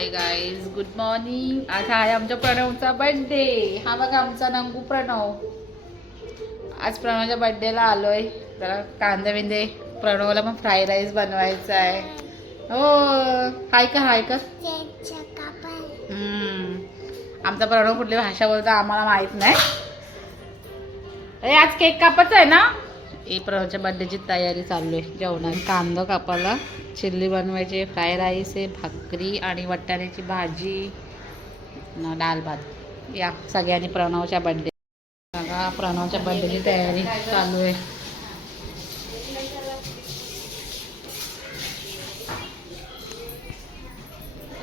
Hi guys, good morning. आज आहे आमच्या प्रणवचा बर्थडे. हा बघा आमचा नंगू प्रणव. आज प्रणवच्या बर्थडेला आलोय. जरा कांदे बिंदे, प्रणवला पण फ्राईड राईस बनवायचा आहे. हो, हाय का हाय का. आमचा प्रणव कुठली भाषा बोलतो आम्हाला माहित नाही. आज केक कापायचा आहे ना. प्रणवच्या बर्थडेची तयारी चालू आहे. जेवणात कांदा कापायला, चिल्ली बनवायची, फ्राय राईस आहे, भाकरी आणि वाटाण्याची भाजी, डाल भात. या सगळ्यांनी प्रणवच्या बर्थडे. बघा प्रणवच्या बर्थडेची तयारी चालू आहे.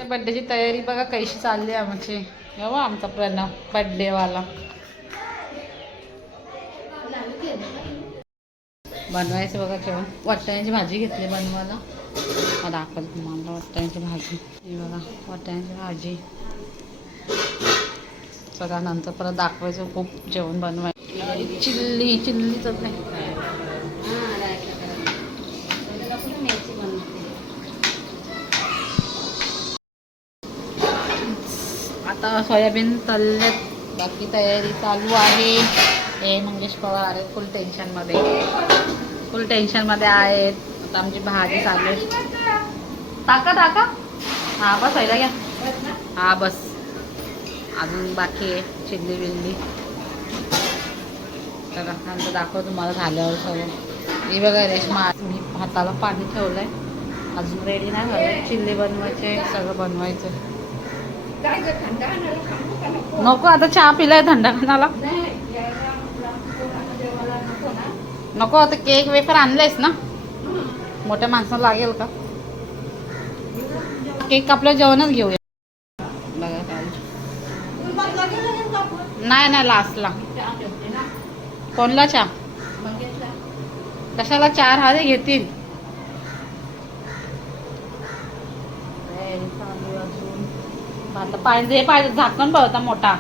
बर्थडेची तयारी बघा कशी चालली आहे आमची. बघा आमचा प्रणव बर्थडेवाला. बनवायचं बघा जेवण. वाटाण्याची भाजी घेतली बनवायला. दाखवलं तुम्हाला वाटाण्याची भाजी. ही बघा वाटाण्याची भाजी. सगळ्या नंतर परत दाखवायचं. खूप जेवण बनवायचं. चिल्लीच नाही. आता सोयाबीन तळल्यात. बाकी तयारी चालू आहे. हे मंगेश पवार आहेत फुल टेन्शनमध्ये आहेत. आता आमची भाजी चालू आहे. टाका हा बस व्हायला घ्या. हा बस अजून बाकी आहे चिल्ली बिल्ली. तर नंतर दाखव तुम्हाला झाल्यावर सगळं. हे बघा रेशमा, मी हाताला पाणी ठेवलंय. अजून रेडी नाही झालं. चिल्ली बनवायचे, सगळं बनवायचं. नको आता चहा पिलाय थंड खाण्याला. नको आता केक वेफर आणलायस ना. मोठ्या माणसाला लागेल का. केक आपल्या जेवणच घेऊया. बघा काय नाही लास्टला. कोणला चहा. कशाला 4 हारे घेतील. आता पाहिजे झाकण बघता मोठा.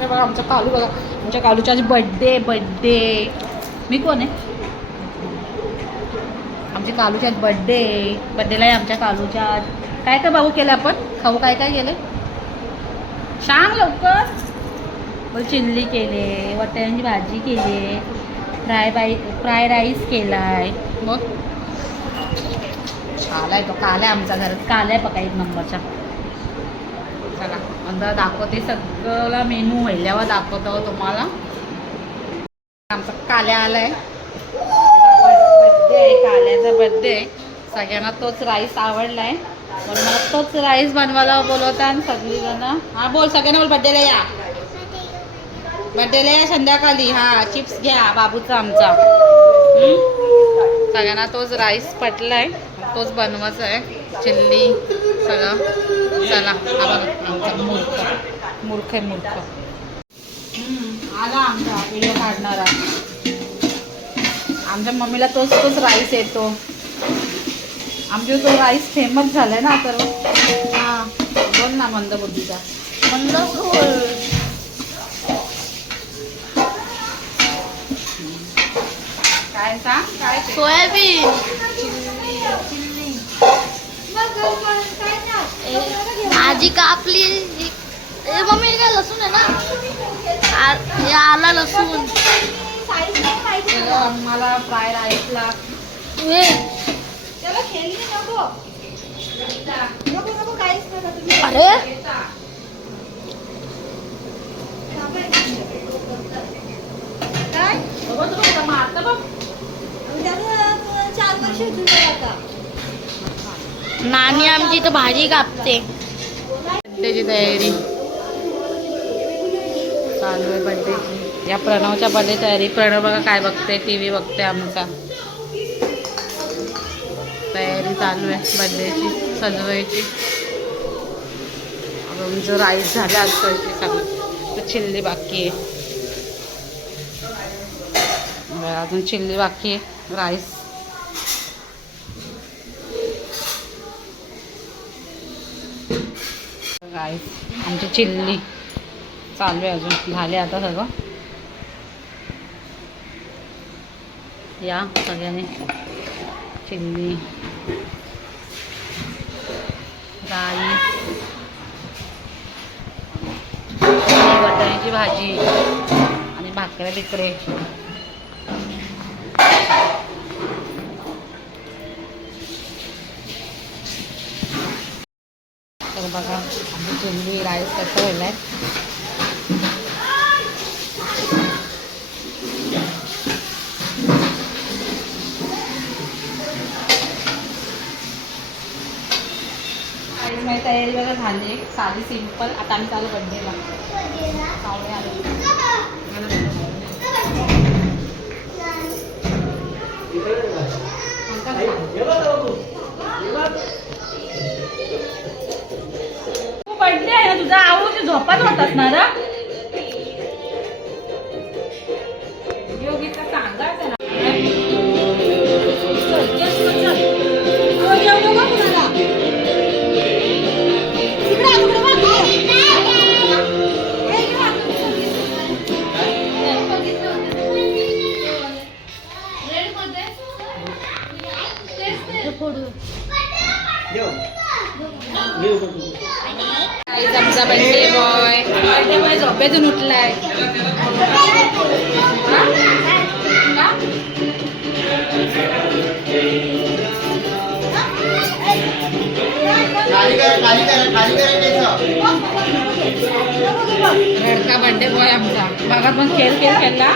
बघा आमचा कालू. बघा आमच्या कालूचा आज बर्थडे. मी कोण आहे. आमच्या कालूच्या आज बर्थडेला आहे आमच्या कालूच्या. काय काय बाबू केलं आपण. खाऊ काय काय केलं सांग लवकर. चिल्ली केले, वाटाण्याची भाजी केली, फ्राय राईस केलाय. मग आलाय तो काल आहे आमच्या घरात. काल आहे बघा 1 नंबरचा. चला अंदर दाखवते सगळं मेनू. व्हायल्यावर दाखवतो तुम्हाला. आमचा काल्या आलाय. बर्थडे आहे, काल्याचा बर्थडे. सगळ्यांना तोच राईस आवडलाय म्हणून मला तोच राईस बनवायला बोलवता. आणि सगळीजण हा बोल सगळ्यांना बोल बर्थडेला या. बर्थडेला या संध्याकाळी. हा चिप्स घ्या बाबूचा आमचा. सगळ्यांना तोच राईस पटलाय. तोच बनवायचा आहे. चिल्ली सगळं. चला हा बघा आमचा मूर्ख आला आमचा व्हिडिओ काढणारा. आमच्या मम्मीला तोच राईस येतो. आमच्या तो राईस फेमस झालाय ना तर. हा बोल ना मंद बुद्धीचा. मंद बोल. काय सांग. काय सोयाबीन चिल्ली. भाजी कापली. मम्मी काय लसूण आहे ना. आला लसूण. मला फ्राय राईसला. अरे नानी आमची तर भाजी कापते. बर्थडेची तयारी चालू आहे. बर्थडेची या प्रणवच्या बर्थडे तयारी. प्रणव बघा काय बघते. TV बघते. आमचा तयारी चालू आहे बर्थडेची सजवायची. आमचं राईस झालं असतं सगळं. तर चिल्ली बाकी आहे. अजून चिल्ली बाकी आहे. राईस आमची चिल्ली चालू आहे अजून, झाले आता सगळं. या सगळ्यांनी चिल्ली राईस बटाट्याची भाजी आणि भाकऱ्या तिकडे. तर बघा आम्ही चिल्ली राईस कसं व्हायला आहे. माझी तयारी बघा झाली, साधी सिंपल. आता आम्ही चालू बड्डेला पाहुणे आले. बड्डे आहे ना तुझा, आवडून झोपात होतात ना रा योगीचा सांगायचं ना. आमचा बर्थडे बॉय झोपेतून उठलाय. रडका बर्थडे बॉय आमचा. बघा पण खेळ खेळला.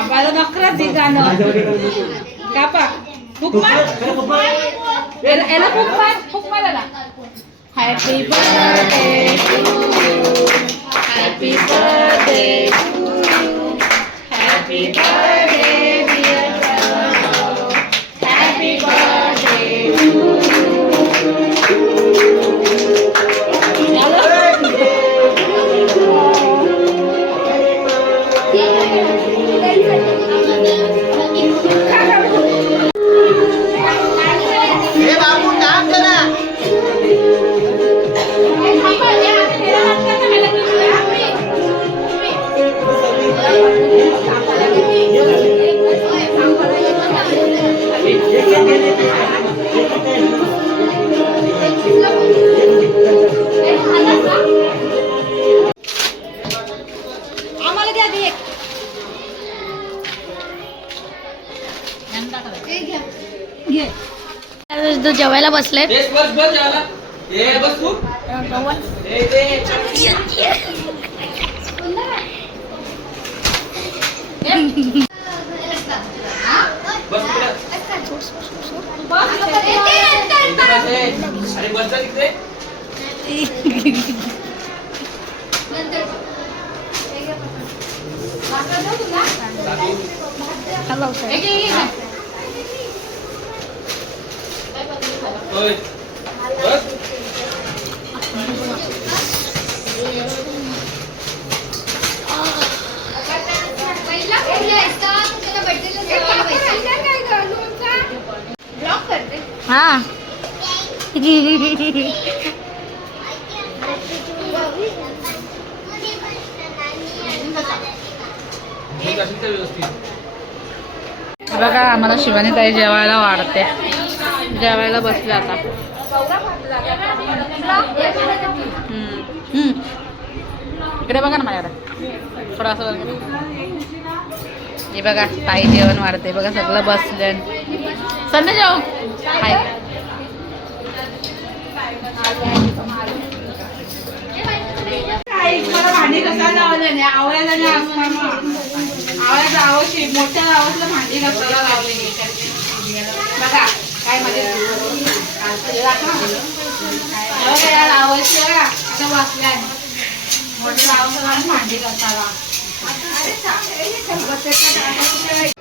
आम्हाला नखरा दे गाणं कापा फुकमा याला फुकमा दादा. Happy birthday to you, happy birthday to you, happy birthday dear brother, happy birthday to you. जेवायला बसलेत. हा बघा आम्हाला शिवानी ताई जेवायला वाढते. जेवायला बसले आता. इकडे बघा ना माझ्याकडे थोडासा वगैरे. हे बघा ताई जेवण वाढते. बघा सगळं बसले. संध्या जाऊ हाय. मला भांडी कसा लावलं नाही आवळ्याला नाही आवळ्याचा आवशी मोठ्या आवडलं भांडी कसाला लावले बघा काय मध्ये आवश्यक आता वाचलाय मोठ्या आवश्यक भांडी कसाला.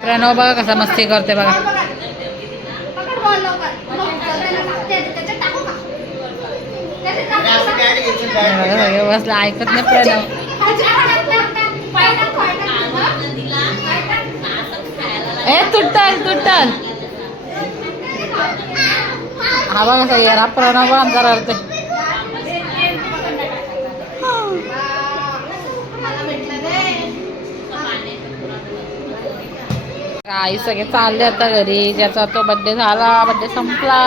प्रणव बघा कसा मस्ती करते बघा. बसला ऐकत नाही प्रणव. ए तुटल तुटल. हा बघा कसा येणार प्रणव आमचा रडते. आई सगळे चालले आता घरी. ज्याचा तो बड्डे झाला, बड्डे संपला,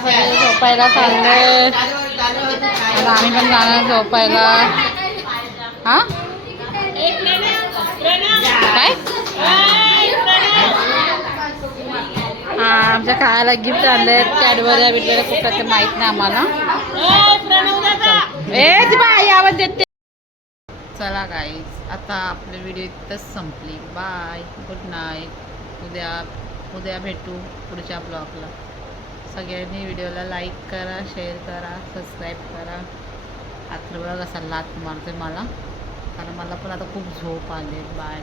सगळे झोपायला चालले. आता आम्ही पण जाणार झोपायला. हा काय हा आमच्या खायला गिफ्ट आणले. कॅडबऱ्या बिडबऱ्या कुठल्या ते माहित नाही आम्हाला. ए ती बाई आवाज देते. चला गाईज आता आपली व्हिडिओ इथंच संपली. Bye good night. उद्या भेटू पुढच्या ब्लॉगला. सगळ्यांनी व्हिडिओला लाईक करा, शेअर करा, सबस्क्राईब करा. अथर्व कसा लात मारते मला कारण मला पण आता खूप झोप आली. बाय.